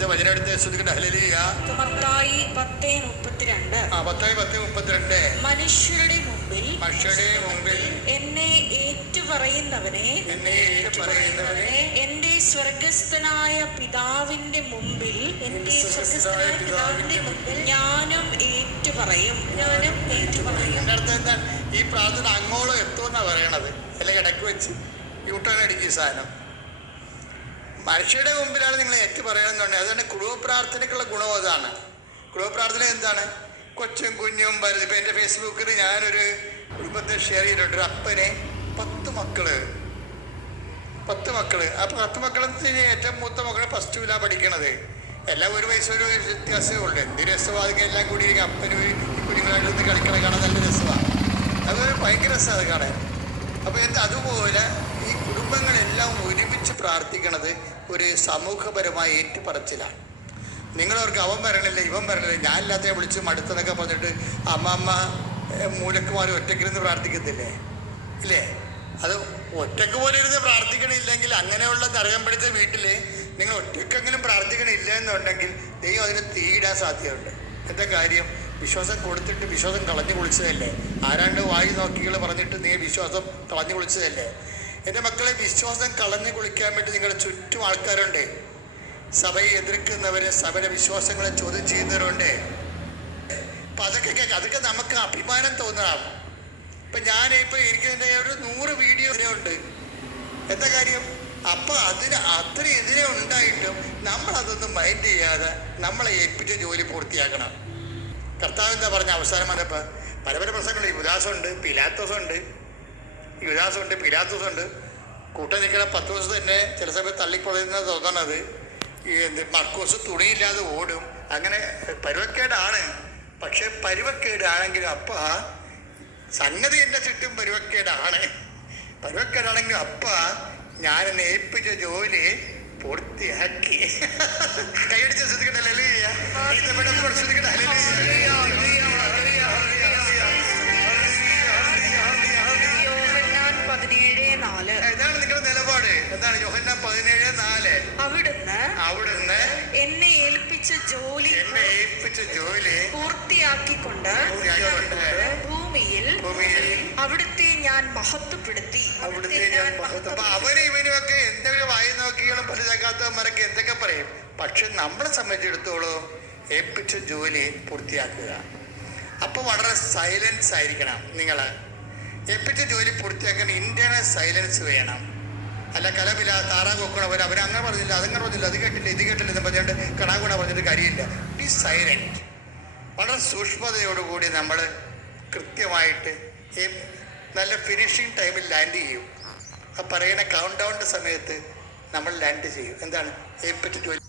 ഇന്നത്തെ വചനെടുത്ത് ശ്രദ്ധിക്കട്ടെ. ഹല്ലേലൂയ. മത്തായി 10:32. 10:32. മനുഷ്യരുടെ മുമ്പിൽ എന്നെ ഏറ്റുപറയുന്നവനെ എന്റെ സ്വർഗസ്ഥനായ പിതാവിന്റെ മുമ്പിൽ ഞാനും ഏറ്റുപറയും. അടുത്ത് എന്താണ് ഈ പ്രാർത്ഥന അങ്ങോളം എത്തുമെന്നാണ് പറയണത്. അല്ലെങ്കിൽ ഇടയ്ക്ക് വെച്ച് യൂട്ടേൺ അടിക്കും സാധനം. മനുഷ്യരുടെ മുമ്പിലാണ് നിങ്ങൾ ഏറ്റു പറയണമെന്നുണ്ടെങ്കിൽ അതുകൊണ്ട് കുടുംബ പ്രാർത്ഥനയ്ക്കുള്ള ഗുണം അതാണ്. കുടുംബ പ്രാർത്ഥന എന്താണ്? കൊച്ചും കുഞ്ഞും വരുന്നത്. ഇപ്പം എൻ്റെ ഫേസ്ബുക്കിൽ ഞാനൊരു കുടുംബത്തെ ഷെയർ ചെയ്തിട്ടുണ്ട്. ഒരു അപ്പനെ 10 മക്കള്. അപ്പോൾ 10 മക്കളെന്ന് ഏറ്റവും മൂത്ത മക്കളെ +2 പഠിക്കണത്. എല്ലാം ഒരു വയസ്സൊരു വ്യത്യാസമേ ഉള്ളൂ. എന്ത് രസമാകും എല്ലാം കൂടി അപ്പന് കുഞ്ഞുങ്ങളായിട്ട് കളിക്കണ കാണാൻ നല്ല രസമാണ്. അത് ഭയങ്കര രസമാണ് അത് കാണാൻ. അപ്പോൾ അതുപോലെ ഈ കുടുംബങ്ങളെല്ലാം ഒരുമിച്ച് പ്രാർത്ഥിക്കണത് ഒരു സമൂഹപരമായ ഏറ്റുപറച്ചിലാണ്. നിങ്ങളവർക്ക് അവൻ വരണില്ല ഇവൻ വരണില്ല ഞാനില്ലാത്ത വിളിച്ച് മടുത്തെന്നൊക്കെ പറഞ്ഞിട്ട് അമ്മമ്മ മൂലക്കുമാരും ഒറ്റയ്ക്കിരുന്ന് പ്രാർത്ഥിക്കത്തില്ലേ? ഇല്ലേ? അത് ഒറ്റയ്ക്ക് പോലെ ഇരുന്ന് പ്രാർത്ഥിക്കണില്ലെങ്കിൽ അങ്ങനെയുള്ള തരകം പിടിച്ച വീട്ടിൽ നിങ്ങൾ ഒറ്റയ്ക്കെങ്കിലും പ്രാർത്ഥിക്കണില്ല എന്നുണ്ടെങ്കിൽ ദൈവം അതിന് തീയിടാൻ സാധ്യതയുണ്ട്. എന്താ കാര്യം? വിശ്വാസം കൊടുത്തിട്ട് വിശ്വാസം കളഞ്ഞു കുളിച്ചതല്ലേ? ആരാണ്ട് വായി നോക്കികൾ പറഞ്ഞിട്ട് നീ വിശ്വാസം കളഞ്ഞു കുളിച്ചതല്ലേ? എൻ്റെ മക്കളെ, വിശ്വാസം കളഞ്ഞു കുളിക്കാൻ വേണ്ടി നിങ്ങളുടെ ചുറ്റും ആൾക്കാരുണ്ട്. സഭയെ എതിർക്കുന്നവർ, സഭയുടെ വിശ്വാസങ്ങളെ ചോദ്യം ചെയ്യുന്നവരുണ്ട്. അപ്പം അതൊക്കെ നമുക്ക് അഭിമാനം തോന്നണം. ഇപ്പം എനിക്ക് എൻ്റെ ഒരു 100 വീഡിയോ ഉണ്ട്. എന്താ കാര്യം? അപ്പം അത്രയും എതിരെ ഉണ്ടായിട്ടും നമ്മളതൊന്നും മൈൻഡ് ചെയ്യാതെ നമ്മളെ ഏൽപ്പിച്ച ജോലി പൂർത്തിയാക്കണം. കർത്താവ് എന്താ പറഞ്ഞ അവസാനം വന്നപ്പോൾ പല പ്രസംഗങ്ങൾ യുദാസുണ്ട്, പിലാത്തോസുണ്ട്. കൂട്ടം നിൽക്കുന്ന 10 ദിവസം തന്നെ ചില സമയത്ത് തള്ളിക്കൊള്ളുന്ന തോന്നണത്. മർക്കോസ് തുണിയില്ലാതെ ഓടും. അങ്ങനെ പരുവക്കേടാണ്. പക്ഷെ പരുവക്കേടാണെങ്കിലും സംഗതി എൻ്റെ ചുറ്റും പരുവക്കേടാണെങ്കിലും ഞാൻ എന്നെ ഏൽപ്പിച്ച ജോലി പൂർത്തിയാക്കി. കൈയടിച്ച് ശ്രദ്ധിക്കട്ടെ. ഇതാണ് നിങ്ങളുടെ നിലപാട്. എന്താണ് യോഹന്നാൻ 17:4? അവിടുന്ന് എന്നെ ഏൽപ്പിച്ച ജോലി പൂർത്തിയാക്കിക്കൊണ്ട് ഭൂമിയിൽ അവിടുത്തെ ഞാൻ മഹത്വപ്പെടുത്തി. അവരും ഇവനുമൊക്കെ എന്തെങ്കിലും വായി നോക്കികളും മനസ്സിലാക്കാത്തവന്മാരൊക്കെ എന്തൊക്കെ പറയും. പക്ഷെ നമ്മളെ സംബന്ധിച്ചിടത്തോളം ഏൽപ്പിച്ച ജോലി പൂർത്തിയാക്കുക. അപ്പോൾ വളരെ സൈലൻസ് ആയിരിക്കണം. നിങ്ങൾ ഏൽപ്പിച്ച ജോലി പൂർത്തിയാക്കാൻ ഇന്റേണൽ സൈലൻസ് വേണം. അല്ല കലമില്ല താറാ കൊക്കണ പോലെ അവരങ്ങനെ പറഞ്ഞില്ല, അതങ്ങനെ പറഞ്ഞില്ല, അത് കേട്ടില്ല, ഇത് കേട്ടില്ല എന്ന് പറഞ്ഞിട്ട് കണാകുണ പറഞ്ഞിട്ട് കാര്യമില്ല. B silent. വളരെ സൂക്ഷ്മതയോടുകൂടി നമ്മൾ കൃത്യമായിട്ട് നല്ല ഫിനിഷിങ് ടൈമിൽ ലാൻഡ് ചെയ്യും. ആ പറയുന്ന കൗണ്ട് ഡൗണിൻ്റെ സമയത്ത് നമ്മൾ ലാൻഡ് ചെയ്യും. എന്താണ്? ഏൽപ്പിച്ച ജോലി